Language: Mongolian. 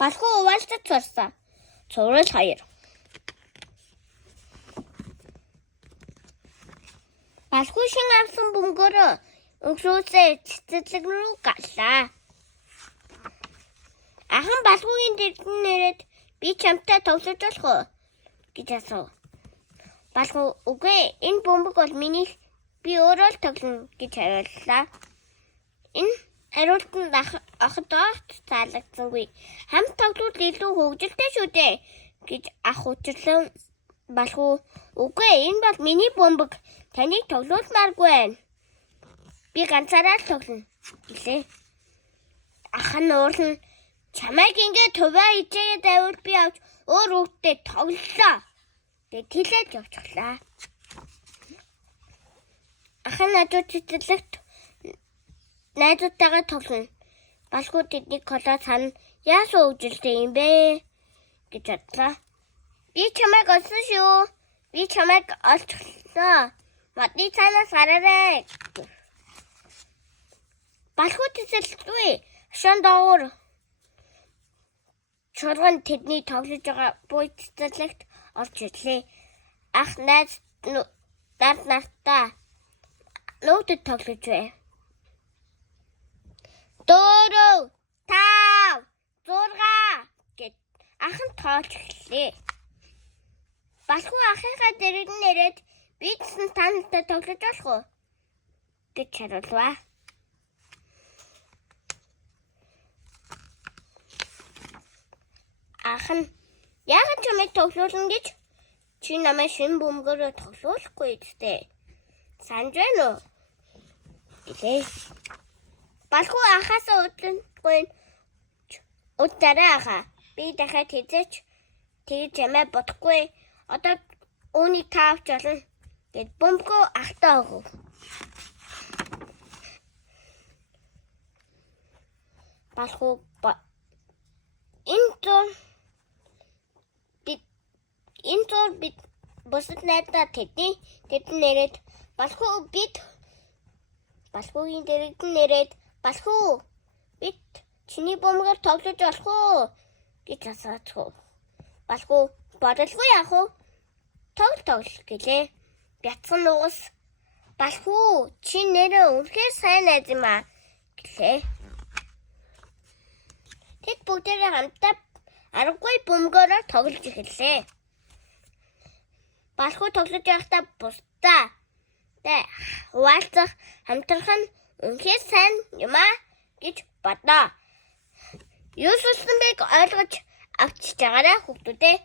Балхуу угаалцаж сурсан. Сурал 2. Балхуу шин авсан бөмбөгөөрөө өглөөсөө цэцэрлэг рүү галлаа. Ахан балхуугийн дэрдэн нэрээд би чамтай тоглож болох уу гэж асуув. Балхуу үгүй энэ бөмбөг бол миний би өөрөө л тоглоно гэж хариуллаа. Энэ хариултанд ахад таалагдсангүй. Хамт тоглоод илүү хөвгөлтэй шүү дээ гэж ах учрлаа. Балхуу үгүй энэ бол миний бөмбөг. Таныг тоглуулмааргүй байна. Би ганцаараа л тоглоно гэлээ. Ах нь уурлан чамайг ингээд туваа ичээгээ даввал би авч өөр хүүхдэд тоглолоо. Тэг тэлээд явчихлаа. Ах нь надад цэцэрлэгт найзуудтайгаа тоглоно. Балхуу тэднийг колоо сана яасан үжилтэй юм бэ гэж бодлоо. Би чамайг олсон шүү. Би чамайг олчихлоо. Модны цаанаас гараарай. Балхуу цэцэрлэггүй. Шон доор чурган тэдний тоглож байгаа буй цэцэрлэгт орж ирлээ. Ах найз нартаа нүүдэд тоглож байв. 4, 5, 6 гэд ах нь тоолж эхэллээ. Балхуу ахыхаа дэрэгэн нэрээд би гэсэн та нартай тоглож болох уу гэж хариулваа. Ах нь яагаад чамайг тоглуулна гэж чи намайг шинэ бөмбөгөөрөө тоглуулахгүй үстэй. Санаж байна уу? Гэлээ. Балхуу ахаасаа удлахгүй удаарай ахаа. Би дахиад хэзээч тэгж чамайг бодохгүй. Одоо үүнийг таавч болно гэд бөмбөгөө ахтаа өгөв. Балхуу энэ зур бид бусад найдаа тэдэн нэрээд балхуугийн дэрэгдэн нэрээд балхуу бид чиний бөмбөгөөр тоглож болох уу гэж асуув. Балхуу бодолгүй яах вэ? Тоглол гэлээ. Бяцхан нугас балхуу чи нэрээ үнэхээр сайн найз юм аа гэлээ. Тэд бүгдээрээ хамтдаа аргагүй бөмбөгөөрөө тоглож эхэллээ. Балхуу тоглож байхдаа бусдаа хуваалцах хамтрах нь үнэхээр сайн юм аа гэж бодноо. Юу болсон бэйг ойлгож авчиж байгаарай хүүхдүүдээ.